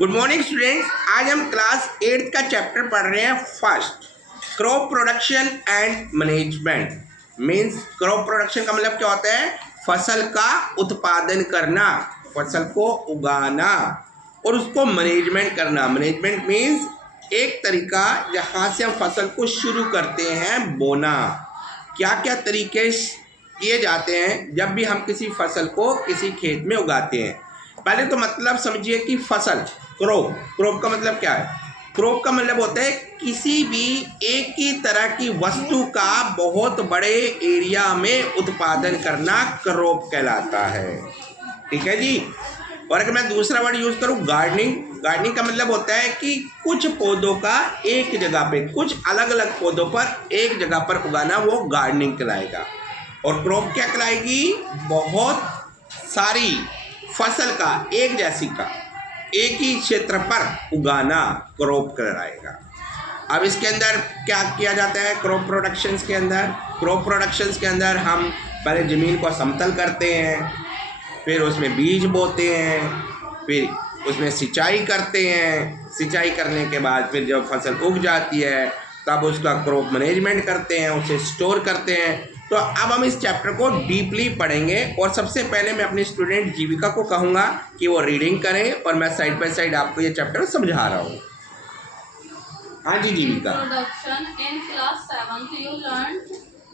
Good morning students. आज हम class 8 का चैप्टर पढ़ रहे हैं first, crop production and management. Means crop production का मतलब क्या होता है? फसल का उत्पादन करना, फसल को उगाना और उसको मैनेजमेंट करना। मैनेजमेंट मीन्स एक तरीका जहाँ से हम फसल को शुरू करते हैं बोना। क्या क्या तरीके किए जाते हैं जब भी हम किसी फसल को किसी खेत में उगाते हैं? पहले तो मतलब समझिए कि फसल, क्रॉप का मतलब क्या है? क्रॉप का मतलब होता है किसी भी एक ही तरह की वस्तु का बहुत बड़े एरिया में उत्पादन करना क्रॉप कहलाता है। ठीक है जी। और अगर मैं दूसरा वर्ड यूज करूं, गार्डनिंग का मतलब होता है कि कुछ पौधों का एक जगह पे, कुछ अलग अलग पौधों पर एक जगह पर उगाना, वो गार्डनिंग कहलाएगा। और क्रॉप क्या कहलाएगी? बहुत सारी फसल का, एक जैसी का, एक ही क्षेत्र पर उगाना क्रॉप कहलाएगा। अब इसके अंदर क्या किया जाता है? क्रॉप प्रोडक्शंस के अंदर हम पहले ज़मीन को समतल करते हैं, फिर उसमें बीज बोते हैं, फिर उसमें सिंचाई करते हैं। सिंचाई करने के बाद फिर जब फसल उग जाती है तब उसका क्रॉप मैनेजमेंट करते हैं, उसे स्टोर करते हैं। तो अब हम इस चैप्टर को डीपली पढ़ेंगे और सबसे पहले मैं अपनी स्टूडेंट जीविका को कहूँगा कि वो रीडिंग करें और मैं साइड बाय साइड आपको ये चैप्टर समझा रहा हूँ। हाँ जी जीविका। Introduction. In class 7th you learned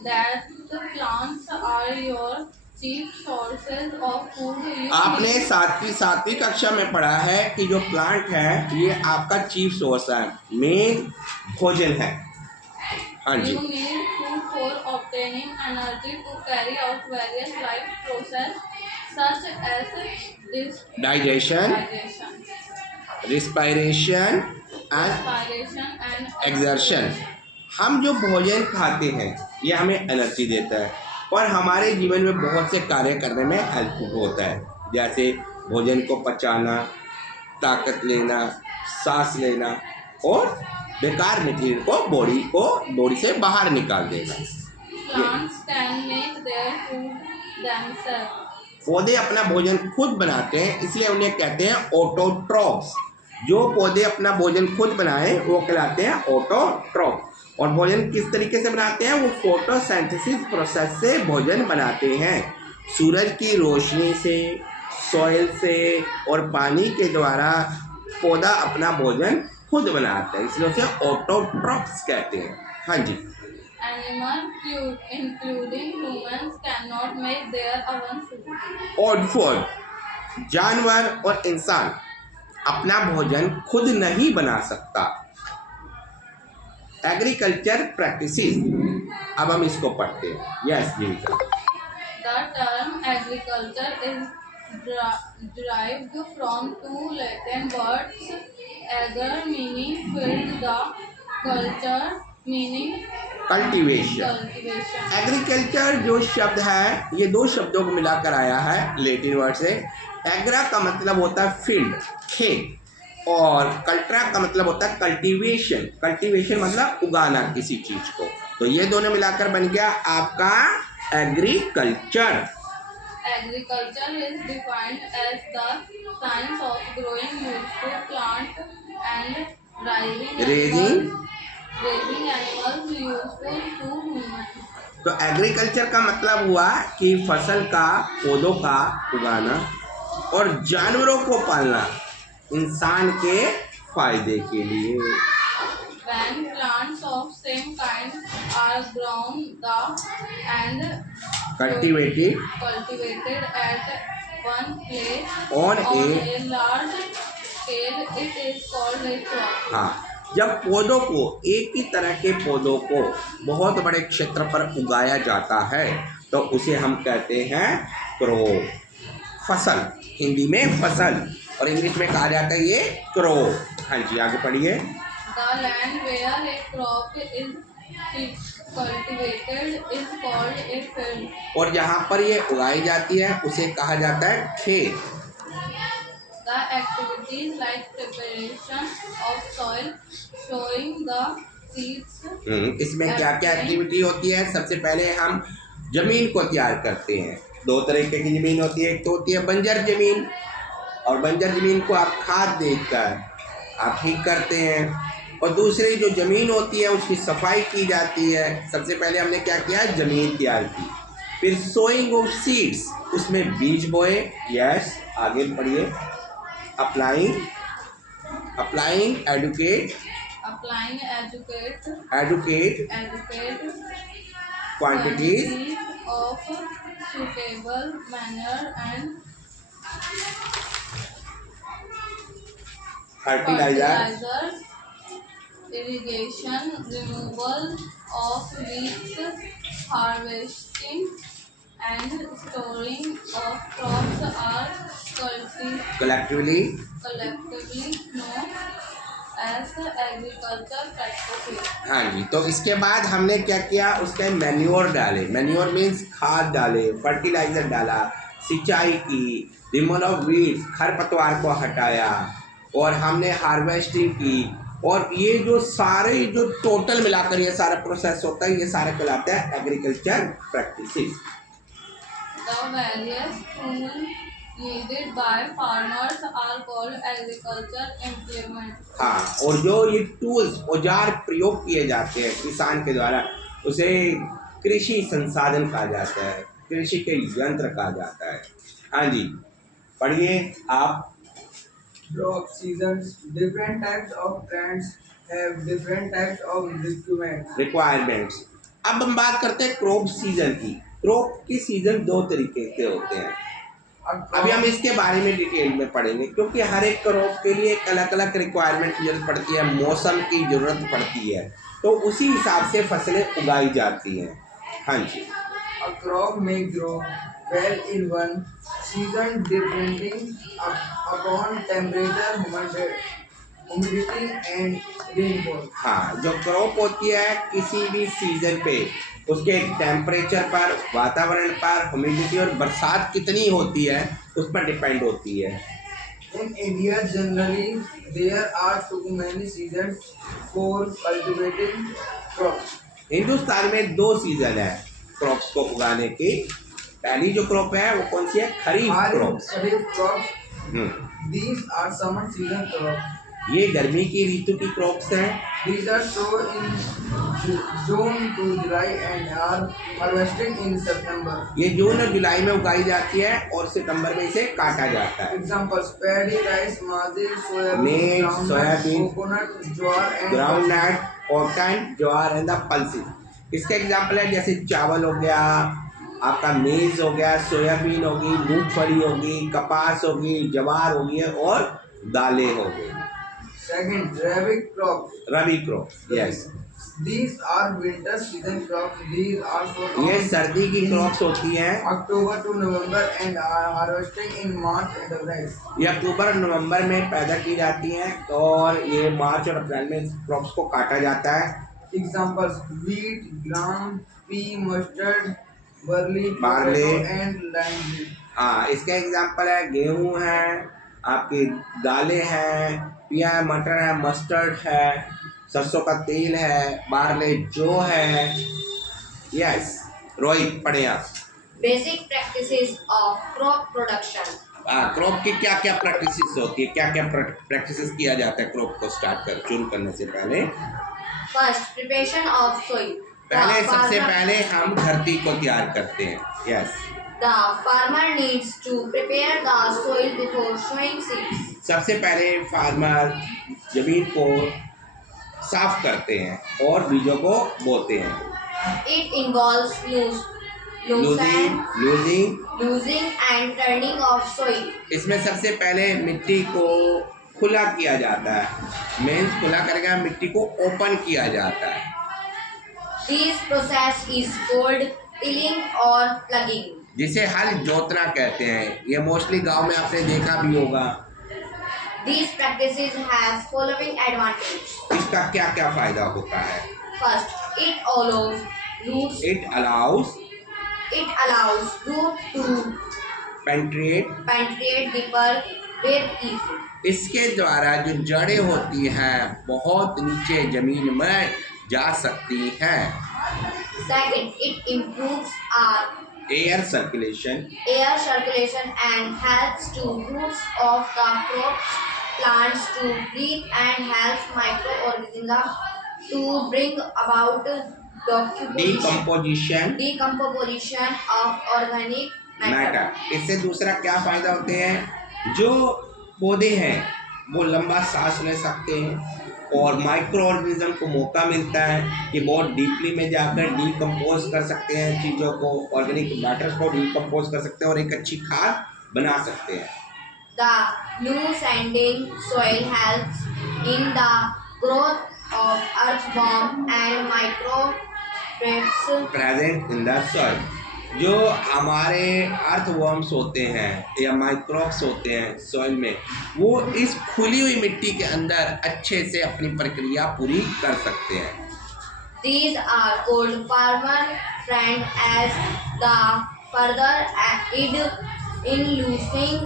that the plants are your chief sources of food. आपने सातवीं कक्षा में पढ़ा है कि जो प्लांट है ये आपका चीफ सोर्स है, मेन भोजन है। हाँ जी। You need food for obtaining energy to carry out various life processes such as digestion, respiration and exertion. हम जो भोजन खाते हैं ये हमें एनर्जी देता है और हमारे जीवन में बहुत से कार्य करने में हेल्पफुल होता है, जैसे भोजन को पचाना, ताकत लेना, सांस लेना और बेकार मटेरियल को बॉडी से बाहर निकाल देना। Plants can make their food themselves. पौधे अपना भोजन खुद बनाते हैं, इसलिए उन्हें कहते हैं ऑटोट्रॉफ्स। जो पौधे अपना भोजन खुद बनाए वो कहलाते हैं ऑटोट्रॉफ। और भोजन किस तरीके से बनाते हैं? वो फोटोसिंथेसिस प्रोसेस से भोजन बनाते हैं। सूरज की रोशनी से, सॉइल से और पानी के द्वारा पौधा अपना भोजन खुद बनाता है, इसलिए उसे ऑटोट्रॉफ्स कहते हैं। हाँ जी। Animals, including humans, cannot make their own food. और फूड, जानवर और इंसान अपना भोजन खुद नहीं बना सकता। एग्रीकल्चर प्रैक्टिसेस, अब हम इसको पढ़ते हैं। Yes Jeevika. The term agriculture is derived from two Latin words, ager meaning field, the culture meaning cultivation. Agriculture जो शब्द है ये दो शब्दों को मिलाकर आया है लेटिन वर्ड से। एग्रा का मतलब होता है फील्ड, खेत, और कल्ट्रा का मतलब होता है कल्टीवेशन। कल्टीवेशन मतलब उगाना किसी चीज को। तो ये दोनों मिलाकर बन गया आपका agriculture. Agriculture is defined as the science of growing useful plant and raising animals useful to humans. तो एग्रीकल्चर का मतलब हुआ कि फसल का, पौधों का उगाना और जानवरों को पालना इंसान के फायदे के लिए। When plants of same kind are grown and cultivated at one place on a large scale, it is called a crop. हाँ, जब पौधों को, एक ही तरह के पौधों को बहुत बड़े क्षेत्र पर उगाया जाता है तो उसे हम कहते हैं क्रॉप। फसल, हिंदी में फसल, और इंग्लिश में कहा जाता है ये क्रॉप। हाँ जी, आगे पढ़िए। The land where a crop is cultivated is called a field. और जहाँ पर ये उगाई जाती है उसे कहा जाता है खेत। The activities like preparation of soil, sowing the seeds. इसमें क्या क्या एक्टिविटी होती है? सबसे पहले हम जमीन को तैयार करते हैं। दो तरीके की जमीन होती है, एक तो होती है बंजर जमीन और बंजर ज़मीन को आप खाद देकर आप ठीक करते हैं। और दूसरी जो ज़मीन होती है उसकी सफाई की जाती है। सबसे पहले हमने क्या किया, ज़मीन तैयार की। फिर सोइंग ऑफ सीड्स, उसमें बीज बोए। यस, आगे बढ़िए। Applying educate applying educate quantities of suitable manner and fertilizers, irrigation, removal of weeds, harvesting and storing of crops are collectively known as agriculture practices. हाँ जी। तो इसके बाद हमने क्या किया, उसके मैन्योर डाले। मैन्योर मीन्स खाद डाले, फर्टिलाइजर डाला, सिंचाई की, रिमूवल ऑफ वीड्स, खरपतवार को हटाया, और हमने हार्वेस्टिंग की। और ये जो सारे जो टोटल मिलाकर ये सारा प्रोसेस होता है, ये सारे कहलाते हैं agriculture practices. The various tools needed by farmers are called agriculture implements. हाँ, और जो ये टूल्स औजार प्रयोग किए जाते हैं किसान के द्वारा, उसे कृषि संसाधन कहा जाता है, कृषि के यंत्र कहा जाता है। हाँ जी, पढ़िए आप। Crop seasons. Different types of plants have different types of requirements. अब हम बात करते हैं क्रॉप सीजन की। क्रॉप की सीजन दो तरीके के होते हैं। अभी हम इसके बारे में डिटेल में पढ़ेंगे, क्योंकि हर एक क्रॉप के लिए एक अलग अलग रिक्वायरमेंट की जरूरत पड़ती है, मौसम की जरूरत पड़ती है, तो उसी हिसाब से फसलें उगाई जाती हैं। हाँ जी। A crop may grow well in one season depending upon temperature, humidity and rainfall. हाँ, जो क्रॉप होती है किसी भी सीजन पे उसके टेम्परेचर पर, वातावरण पर, ह्यूमिडिटी और बरसात कितनी होती है उस पर डिपेंड होती है। In India, generally, there are too many seasons for cultivating crops. Hindustan में दो सीजन है क्रॉप्स को उगाने की। पहली जो क्रॉप है वो कौन सी है, खरीफ crop. Kharif crops. These are summer season crops. ये गर्मी की ऋतु की क्रॉप्स हैं। These are sown in June to July and are harvested in September. ये जून और जुलाई में उगाई जाती है और सितंबर में इसे काटा जाता है। Examples: paddy, rice, maize, soybean, Maize, groundnut, soybean, coconut, jowar and groundnut, cotton, jowar and the pulses. इसके एग्जाम्पल है जैसे चावल हो गया, आपका मेज हो गया, सोयाबीन होगी, मूंगफली होगी, कपास होगी, ज्वार होगी और दालें हो गई। Second, rabi crops. Rabi crop, yes. These are winter season crops. These are ये sown सर्दी की क्रॉप्स होती हैं। October to November and are harvested in March and April. ये अक्टूबर और नवंबर में पैदा की जाती हैं और ये मार्च और अप्रैल में क्रॉप्स को काटा जाता है। Examples: wheat, gram, pea, mustard, barley, Barley. potato and lime. हाँ, इसका एग्जाम्पल है गेहूं है, आपकी दालें हैं, पिया है, मटर है, मस्टर्ड है, सरसों का तेल है, बारले जो है। यस, रोहित पढ़े आप। Basic practices of crop production. Crop की क्या क्या प्रैक्टिसेस होती है, क्या क्या प्रैक्टिसेस किया जाता है क्रॉप को शुरू करने से पहले। First, preparation of soil. पहले The सबसे farmer- पहले हम धरती को तैयार करते हैं। Yes, The farmer needs to prepare the soil before sowing seeds. सबसे पहले फार्मर जमीन को साफ करते हैं और बीजों को बोते हैं। It involves losing and turning of soil. इसमें सबसे पहले मिट्टी को खुला किया जाता है। मीन्स खुला करके मिट्टी को ओपन किया जाता है। This process is called tilling or plugging. जिसे हल जोतना कहते हैं। ये मोस्टली गांव में आपने देखा भी होगा। These practices have following advantage. इसका क्या क्या फायदा होता है। First, it allows It allows root to penetrate deeper with ease. इसके द्वारा जो जड़ें होती हैं बहुत नीचे जमीन में जा सकती हैं। Second, it improves our air circulation and helps to roots of the crops plants to breathe and helps microorganisms to bring about decomposition of organic matter. Matter. इससे दूसरा क्या फायदा होते हैं, जो पौधे हैं वो लंबा सांस ले सकते हैं और माइक्रो ऑर्गेनिज्म को मौका मिलता है कि बहुत डीपली में जाकर डीकम्पोज कर सकते हैं चीज़ों को, ऑर्गेनिक मैटर्स को डीकम्पोज कर सकते हैं और एक अच्छी खाद बना सकते हैं। The loose sandy soil helps in the growth of earthworm and microbes present in the soil. जो हमारे अर्थवर्म्स होते हैं या माइक्रोब्स होते हैं सॉइल में, वो इस खुली हुई मिट्टी के अंदर अच्छे से अपनी प्रक्रिया पूरी कर सकते हैं। These are called farmer friend as the further aid in loosening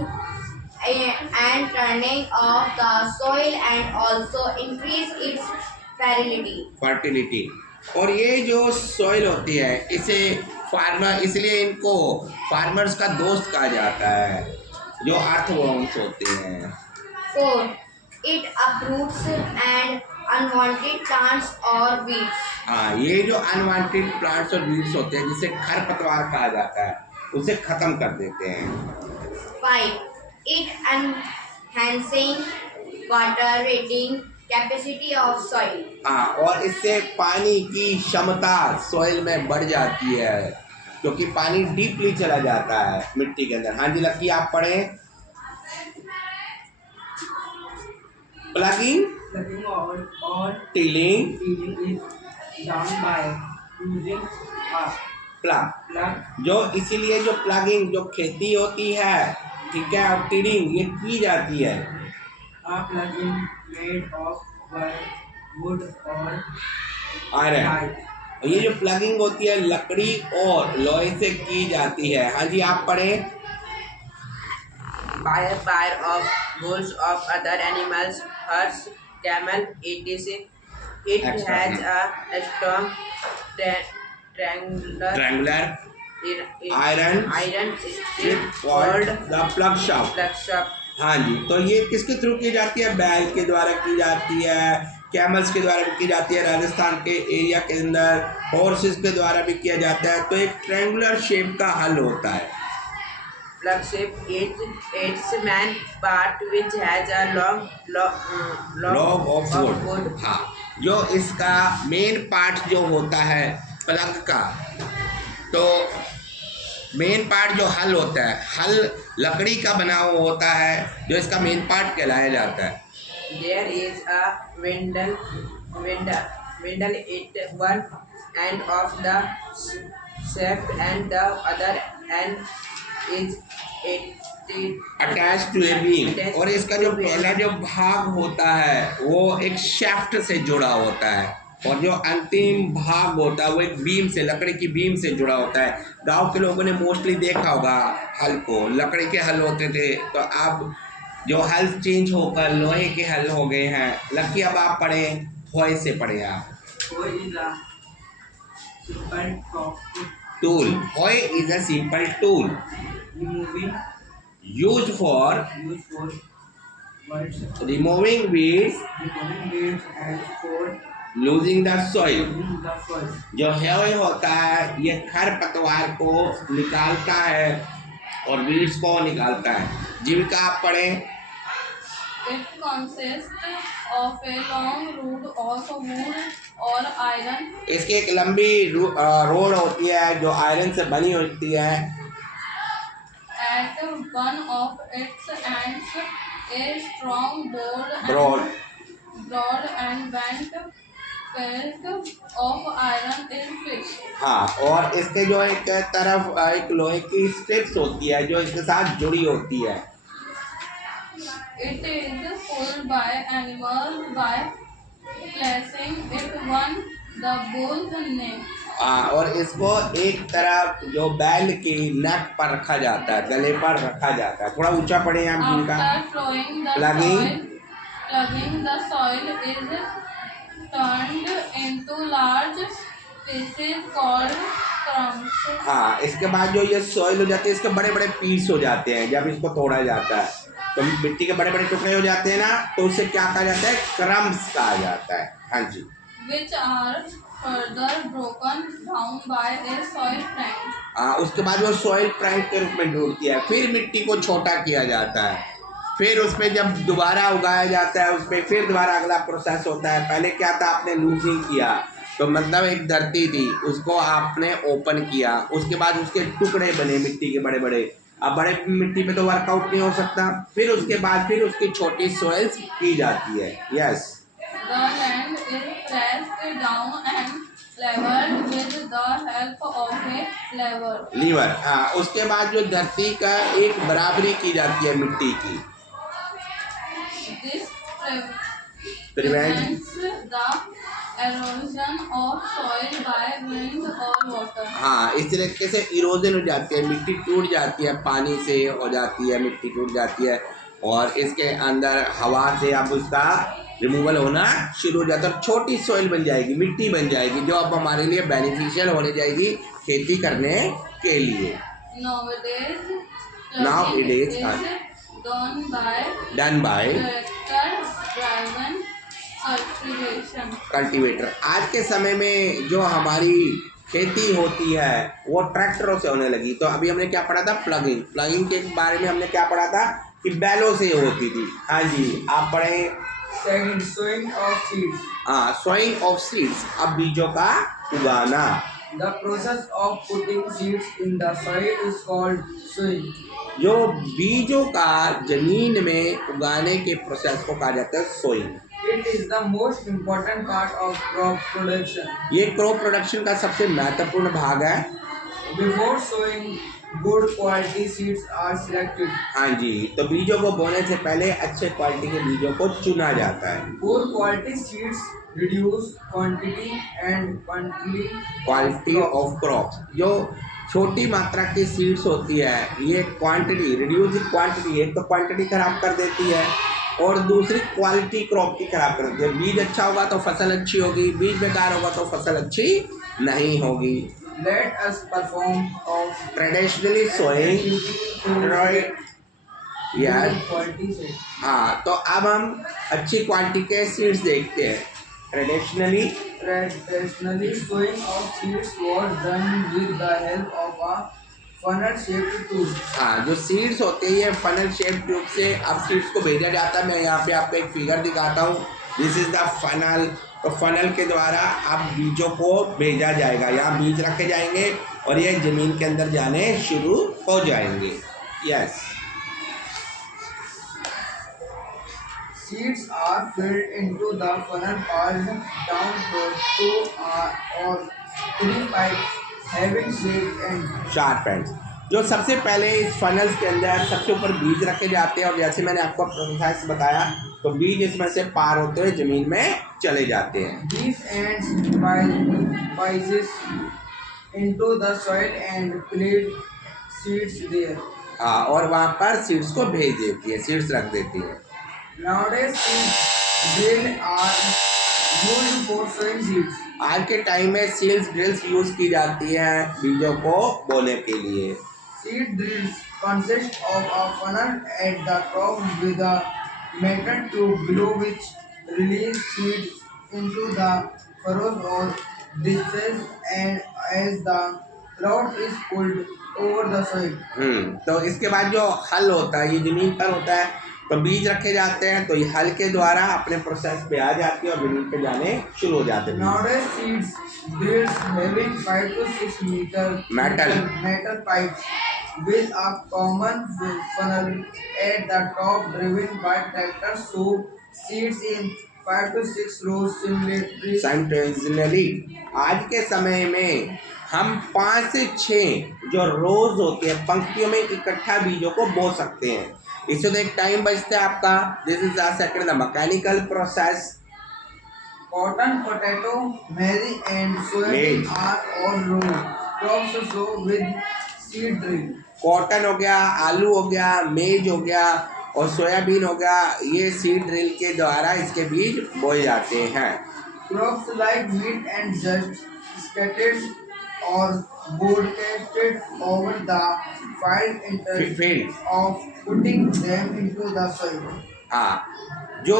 and turning of the soil and also increase its fertility. और ये जो सॉइल होती है इसे फार्मर, इसलिए इनको फार्मर्स का दोस्त कहा जाता है जो अर्थवर्म्स होते हैं। 4. It uproots and unwanted plants or weeds. हाँ, ये जो अनवांटेड प्लांट्स और वीड्स होते हैं जिसे खरपतवार कहा जाता है, उसे खत्म कर देते हैं। 5. It enhancing water rating capacity of soil. हाँ, और इससे पानी की क्षमता सॉइल में बढ़ जाती है क्योंकि पानी डीपली चला जाता है मिट्टी के अंदर। हाँ जी लक्की, आप पढ़ें। Plugging or tilling is done by using a plug. plug. जो इसीलिए जो प्लगिंग जो खेती होती है, ठीक है, और टिलिंग ये की जाती है। A plug-in made of wood or iron. pipe. और ये जो प्लगिंग होती है लकड़ी और लोहे से की जाती है। हाँ जी आप पढ़ें। By a pair of bulls of other animals, horse, camel, etc. It Extra. has a strong triangular iron strip called called the plug shaft। plug shaft. हाँ जी, तो ये किसके थ्रू की जाती है? बैल के द्वारा की जाती है, कैमल्स के द्वारा भी की जाती है, राजस्थान के एरिया के अंदर हॉर्सेस के द्वारा भी किया जाता है। तो एक ट्रायंगुलर शेप का हल होता है। Plug shaft is its main part which has a long log of of would. wood. हाँ, जो इसका मेन पार्ट जो होता है प्लग का, तो मेन पार्ट जो हल होता है, हल लकड़ी का बना हुआ होता है जो इसका मेन पार्ट कहलाया जाता है। There is a windle at one end of the shaft and the other end is attach to a beam. और इसका जो पहला जो भाग होता है वो एक शाफ्ट से जुड़ा होता है और जो अंतिम भाग होता है वो एक बीम से, लकड़ी की बीम से जुड़ा होता है। गांव के लोगों ने मोस्टली देखा होगा हल को, लकड़ी के हल होते थे, तो अब जो हल चेंज होकर लोहे के हल हो गए हैं। लकी अब आप पढ़ें, होय से पढ़ें आप। Hoe is a simple tool. Hoe is a simple tool removing used for used for words, removing weeds, removing weeds and for loosening the soil. using the soil. जो है होता है ये खरपतवार को निकालता है और वीड्स को निकालता है। जीविका आप पढ़ें। It consists of a long rod of wood or iron इसकी एक लंबी रोड होती है जो आयरन से बनी होती है। at one of its ends, a strong broad. broad and bent pelt of iron is fixed. हाँ, और इसके जो एक तरफ एक लोहे की स्ट्रिप्स होती है जो इसके साथ जुड़ी होती है। It is pulled by animals by placing it on the bull's neck. हाँ, और इसको एक तरफ जो बैल की नेक पर रखा जाता है, गले पर रखा जाता है। थोड़ा ऊंचा पड़े आप जिनका। After plugging the soil is turned into large pieces called crumbs. हाँ, इसके बाद जो ये सॉइल हो जाती है इसके बड़े बड़े पीस हो जाते हैं जब इसको तोड़ा जाता है, तो मिट्टी के बड़े बड़े टुकड़े हो जाते हैं ना, तो उसे क्या कहा जाता है? क्रम्स कहा जाता है। हाँ जी। Which are further broken down by a soil plant. उसके बाद वो सॉइल प्रैंक के रूप में ढूंढती है, फिर मिट्टी को छोटा किया जाता है, फिर उसमें जब दोबारा उगाया जाता है उसमें फिर दोबारा अगला प्रोसेस होता है। पहले क्या था, आपने लूजिंग किया, तो मतलब एक धरती थी उसको आपने ओपन किया, उसके बाद उसके टुकड़े बने मिट्टी के बड़े बड़े। अब बड़े मिट्टी पे तो वर्कआउट नहीं हो सकता, फिर उसके बाद फिर उसकी छोटी सॉइल्स की जाती है। Yes. The land is pressed down and leveled with the help of a lever. Lever. उसके बाद जो धरती का एक बराबरी की जाती है मिट्टी की। This Prevent- prevents the erosion of soil by wind or water. हाँ, इस तरीके से इरोजन हो जाती है, मिट्टी टूट जाती है, पानी से हो जाती है, मिट्टी टूट जाती है और इसके अंदर हवा से अब उसका रिमूवल होना शुरू हो जाता है, छोटी सॉइल बन जाएगी, मिट्टी बन जाएगी जो अब हमारे लिए बेनिफिशियल होने जाएगी खेती करने के लिए। Nowadays, Nowadays, is done by done by tractor-driven cultivation. Cultivator. आज के समय में जो हमारी खेती होती है वो ट्रैक्टरों से होने लगी। तो अभी हमने क्या पढ़ा था? प्लगिंग। प्लगिंग के बारे में हमने क्या पढ़ा था कि बैलों से होती थी। हाँ जी, आप पढ़े। Second, sowing of seeds. Sowing of seeds, अब बीजों का उगाना। The process of putting seeds in the soil is called sowing. जो बीजों का जमीन में उगाने के प्रोसेस को कहा जाता है sowing. It is the most important part of crop production. ये क्रॉप प्रोडक्शन का सबसे महत्वपूर्ण भाग है। Before sowing, good quality seeds are selected. हाँ जी, तो बीजों को बोने से पहले अच्छे क्वालिटी के बीजों को चुना जाता है। Poor quality seeds reduce quantity and quantity quality of crop, जो छोटी मात्रा की सीड्स होती है ये क्वांटिटी रिड्यूस क्वांटिटी, एक तो क्वांटिटी खराब कर देती है और दूसरी क्वालिटी क्रॉप की खराब कर देती है। बीज अच्छा होगा तो फसल अच्छी होगी, बीज बेकार होगा तो फसल अच्छी नहीं होगी। Let us perform of traditionally sowing right. यार quality seeds. हाँ, तो अब हम अच्छी क्वालिटी के सीड्स देखते हैं। Traditionally Traditionally, sowing of seeds was done with the help of a funnel-shaped tube. हाँ, जो सीड्स होते हैं ये फनल शेप ट्यूब से अब सीड्स को भेजा जाता है। मैं यहाँ पे आपको एक फिगर दिखाता हूँ, दिस इज द फनल। तो फनल के द्वारा अब बीजों को भेजा जाएगा, यहाँ बीज रखे जाएंगे और ये जमीन के अंदर जाने शुरू हो जाएंगे। Yes. Seeds are filled into the funnel passed down through two or three pipes having shaped end. Sharp ends. जो सबसे पहले इस फनल्स के अंदर सबसे ऊपर बीज रखे जाते हैं और जैसे मैंने आपको प्रोसेस बताया तो बीज इसमें से पार होते हुए जमीन में चले जाते हैं। These ends rises into the soil and place seeds there. हाँ, और वहाँ पर सीड्स को भेज देती है, सीड्स रख देती है। Nowadays, seed drill are used for sowing seeds. आज के टाइम में सीड्स ड्रिल्स यूज की जाती हैं बीजों को बोने के लिए। Seed drills consist of a funnel at the top with a metal tube below which release seeds into the furrows or ditches and as the cloud is pulled over the soil. तो इसके बाद जो हल होता है ये जमीन पर होता है, तो बीज रखे जाते हैं तो ये हल के द्वारा अपने प्रोसेस पे आ जाती है और जमीन पे जाने शुरू हो जाते हैं। Nowadays, seeds drills having 5 to 6 meter metal pipes with a common funnel at the top driven by tractors sow seeds in 5 to 6 rows simultaneously. Simultaneously आज के समय में हम 5 से 6 जो रोज होते हैं पंक्तियों में इकट्ठा बीजों को बो सकते हैं। इससे तो एक टाइम बचता है आपका। This is the second the mechanical process. Cotton, potato, maize and soybean Maize. are all row crops sow with seed drill. Cotton हो गया, आलू हो गया, मेज हो गया और सोयाबीन हो गया, ये सीड ड्रिल के द्वारा इसके बीज बोए जाते हैं। Crops like wheat and just scattered or broadcasted over the field instead field. of putting them into the soil. हाँ, जो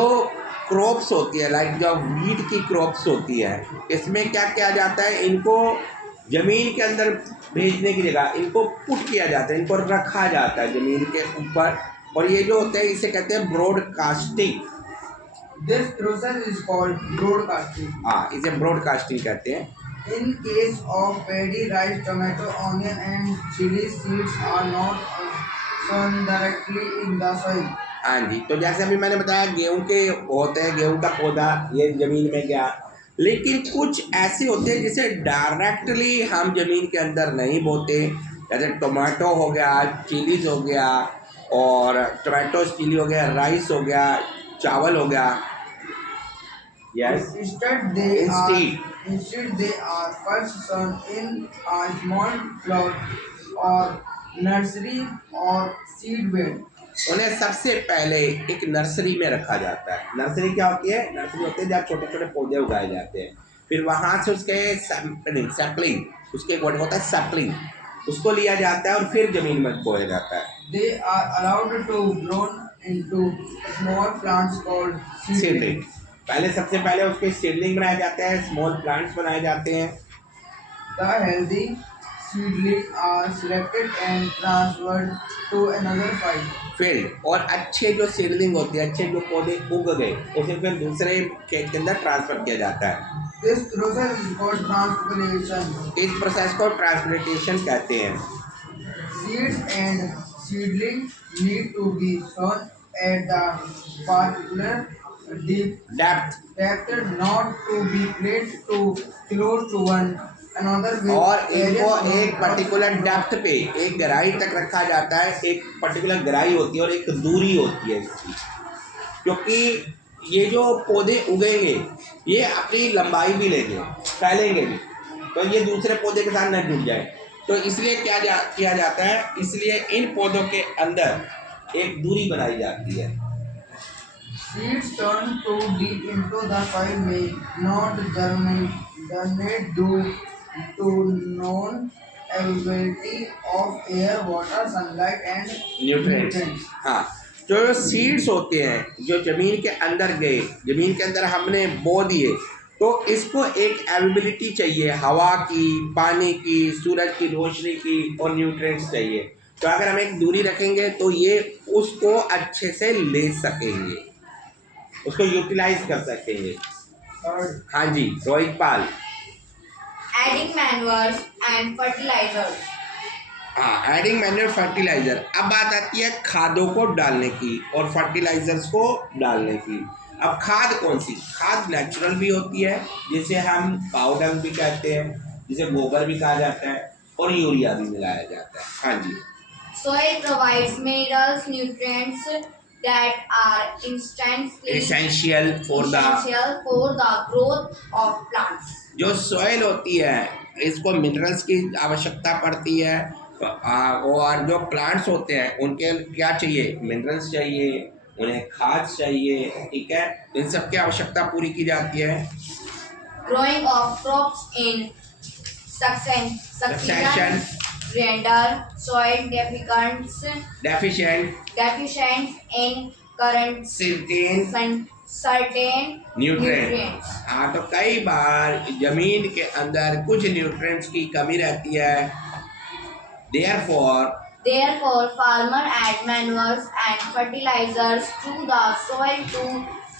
क्रॉप्स होती है लाइक जो वीट की क्रॉप्स होती है, इसमें क्या किया जाता है, इनको ज़मीन के अंदर भेजने की जगह इनको पुट किया जाता है, इनको रखा जाता है ज़मीन के ऊपर। और ये जो होते हैं इसे कहते हैं broadcasting. This process is called broadcasting. हाँ, इसे ब्रॉडकास्टिंग कहते हैं। In case of paddy, rice, tomato, onion, and chili, seeds are not sown directly in the soil. हाँ जी, तो जैसे अभी मैंने बताया गेहूं के होते हैं, गेहूं का पौधा ये ज़मीन में गया, लेकिन कुछ ऐसे होते हैं जिसे डायरेक्टली हम ज़मीन के अंदर नहीं बोते। जैसे टोमेटो हो गया, चिलीज हो गया, और टोमेटो चिली हो गया, राइस हो गया, चावल हो गया। Yes, Instead they are first sown in a small plot or nursery or seed bed. उन्हें सबसे पहले एक नर्सरी में रखा जाता है। नर्सरी क्या होती है? नर्सरी होती है जहाँ छोटे छोटे पौधे उगाए जाते हैं। फिर वहाँ से उसके सैपलिंग, उसके एक वर्ड होता है सैपलिंग, उसको लिया जाता है और फिर ज़मीन में बोया जाता है। They are allowed to grow into small plants called seedling. पहले सबसे पहले उसके सीडलिंग बनाए जाते हैं, स्मॉल प्लांट्स बनाए जाते हैं। The healthy seedlings are selected and transferred to another field. और अच्छे जो सीडलिंग होते हैं, अच्छे जो पौधे उग गए, उसे फिर दूसरे खेत के अंदर ट्रांसफर किया जाता है। This process is called transplantation. इस प्रोसेस को ट्रांसप्लांटेशन कहते हैं। Seeds and seedlings need to be sown at the particular depth, not to be placed too close to one another. और इनको एक पर्टिकुलर डेप्थ पे, एक गहराई तक रखा जाता है। एक पर्टिकुलर गहराई होती है और एक दूरी होती है इसकी, क्योंकि ये जो पौधे उगेंगे ये अपनी लंबाई भी लेंगे, फैलेंगे भी, तो ये दूसरे पौधे के साथ न जुड़ जाए। तो इसलिए किया जाता है, इसलिए इन पौधों के अंदर एक दूरी बनाई जाती है। Seeds sown too deep into the soil may not germinate due to non-availability of air, water, sunlight and nutrients. हाँ, जो सीड्स होते हैं जो ज़मीन के अंदर गए, ज़मीन के अंदर हमने बो दिए, तो इसको एक अवेलेबिलिटी चाहिए, हवा की, पानी की, सूरज की रोशनी की और न्यूट्रिएंट्स चाहिए। तो अगर हम एक दूरी रखेंगे तो ये उसको अच्छे से ले सकेंगे, उसको यूटिलाइज कर सकेंगे। हाँ जी, रोहित पाल। Adding manures and fertilizers. हाँ, एडिंग मैन्योर फर्टिलाइज़र। अब बात आती है खादों को डालने की और फर्टिलाइज़र्स को डालने की। अब खाद कौन सी? खाद नेचुरल भी होती है, जिसे हम काऊ डंग भी कहते हैं, जिसे गोबर भी कहा जाता है, और यूरिया भी मिलाया जाता है। हाँ जी। Soil provides minerals, nutrients that are essential for the growth of plants. जो सॉइल होती है इसको मिनरल्स की आवश्यकता पड़ती है, और जो प्लांट्स होते हैं उनके क्या चाहिए? मिनरल्स चाहिए, उन्हें खाद चाहिए, ठीक है, इन सब की आवश्यकता पूरी की जाती है। Growing of crops in succession render soil deficient in certain nutrients. हाँ, तो कई बार जमीन के अंदर कुछ न्यूट्रिएंट्स की कमी रहती है। Therefore, farmer add manures and fertilizers to the soil to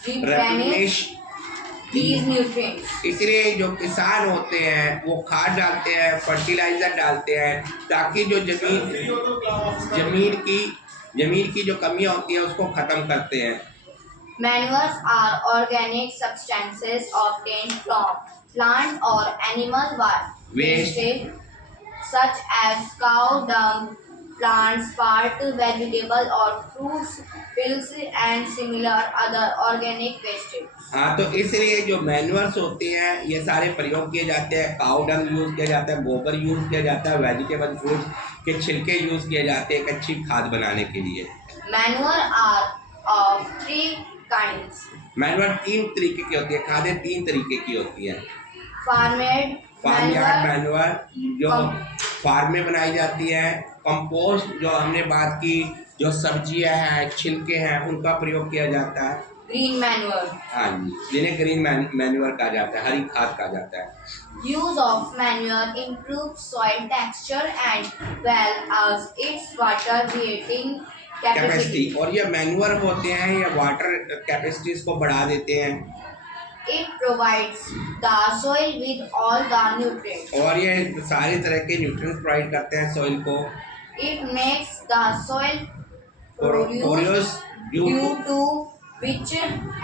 replenish these nutrients. इसलिए जो किसान होते हैं वो खाद डालते हैं, फर्टिलाइजर डालते हैं, ताकि जो जमीन की जो कमियां होती है उसको खत्म करते हैं। Manures are organic substances obtained from plant or animal waste, such as cow dung, plants, part, vegetable or fruits, pills and similar other organic wastes. हाँ, तो इसलिए जो मैन्युअर्स होते हैं ये सारे प्रयोग किए जाते हैं। काऊ डंग यूज़ किया जाता है, गोबर यूज़ किया जाता है, वेजिटेबल फ्रूट्स के छिलके यूज़ किए जाते हैं एक अच्छी खाद बनाने के लिए। Manure are of three kinds. Manure 3 तरीके की होती है, खादें 3 तरीके की होती हैं। Farm-made, farm yard manure, manure जो फार्म में बनाई जाती है, कंपोस्ट जो हमने बात की, जो सब्जियां हैं, छिलके हैं, उनका प्रयोग किया जाता है। ग्रीन मैन्युअर, हाँ जी, जिन्हें ग्रीन मैन्युअर कहा जाता है, हरी खाद कहा जाता है। use of manure improves soil texture and well as its water retaining capacity, capacity. और ये मैन्युअर होते हैं, ये वाटर कैपेसिटीज को बढ़ा देते हैं, It provides the soil with all the nutrients. और ये सारी तरह के न्यूट्रिएंट्स प्रोवाइड करते हैं सॉइल को। It makes the soil पोरियस porous due due to which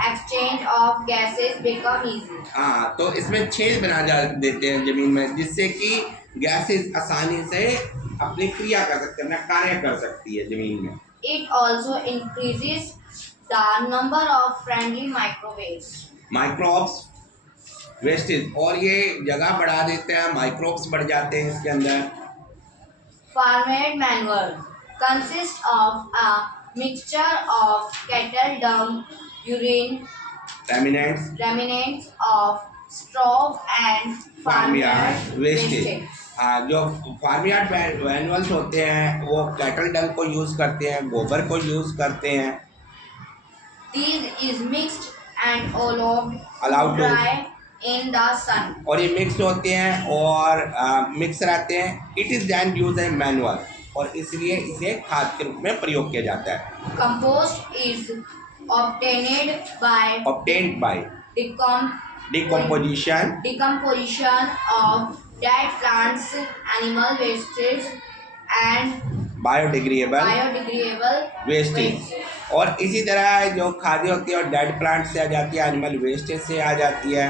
exchange of gases become easy. हाँ, तो इसमें छेद बना देते हैं जमीन में, जिससे कि गैसेस आसानी से अपनी क्रिया कर सकते हैं, अपना कार्य कर सकती है जमीन में। It also increases the number of friendly microbes. Microbes wastage, और ये जगह बढ़ा देते हैं, माइक्रोब्स बढ़ जाते हैं इसके अंदर। Farmyard manure consists of a mixture of cattle dung, urine, remnants of straw and farmyard wastage. हाँ, जो फार्मयार्ड मैनुअल्स होते हैं वो कैटल डंग को यूज़ करते हैं, गोबर को यूज़ करते हैं। This is mixed and allowed Allowed to to- dry in the sun. और ये मिक्स होते हैं और मिक्स रहते हैं। It is than use a manual, और इसलिए इसे खाद के रूप में प्रयोग किया जाता है। Compost is obtained by decomposition decomposition of dead plants, animal wastes, and biodegradable biodegradable wastage, waste. और इसी तरह जो खाद्य होती है और डेड प्लांट से आ जाती है, एनिमल वेस्टेज से आ जाती है।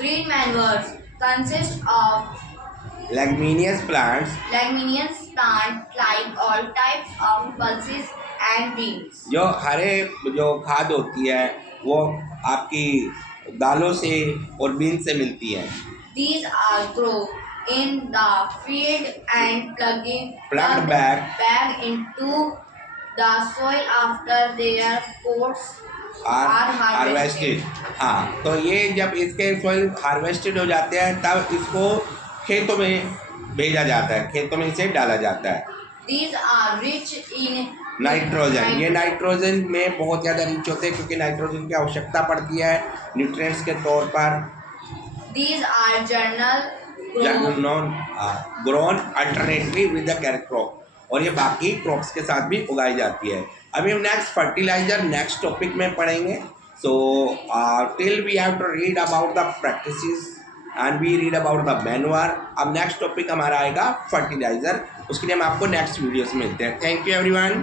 Green manures consist of leguminous plants, leguminous plants like all types of pulses and beans. जो हरे जो खाद होती है वो आपकी दालों से और बीन से मिलती है। These are grown in the field and Plugged back. back into the soil after their pods are are harvested. हाँ, तो ये जब इसके सॉइल हार्वेस्टेड हो जाते हैं तब इसको खेतों में भेजा जाता है, खेतों में इसे डाला जाता है। These are rich in nitrogen, ये नाइट्रोजन में बहुत ज़्यादा रिच होते हैं क्योंकि नाइट्रोजन की आवश्यकता पड़ती है न्यूट्रिएंट्स के तौर पर। These are grown alternately with the carat crop, और ये बाकी क्रॉप्स के साथ भी उगाई जाती है। अभी हम नेक्स्ट फर्टिलाइजर नेक्स्ट टॉपिक में पढ़ेंगे। So till we have to read about the practices and we read about the manure. अब नेक्स्ट टॉपिक हमारा आएगा फर्टिलाइजर, उसके लिए हम आपको नेक्स्ट वीडियोस में मिलते हैं। Thank you everyone.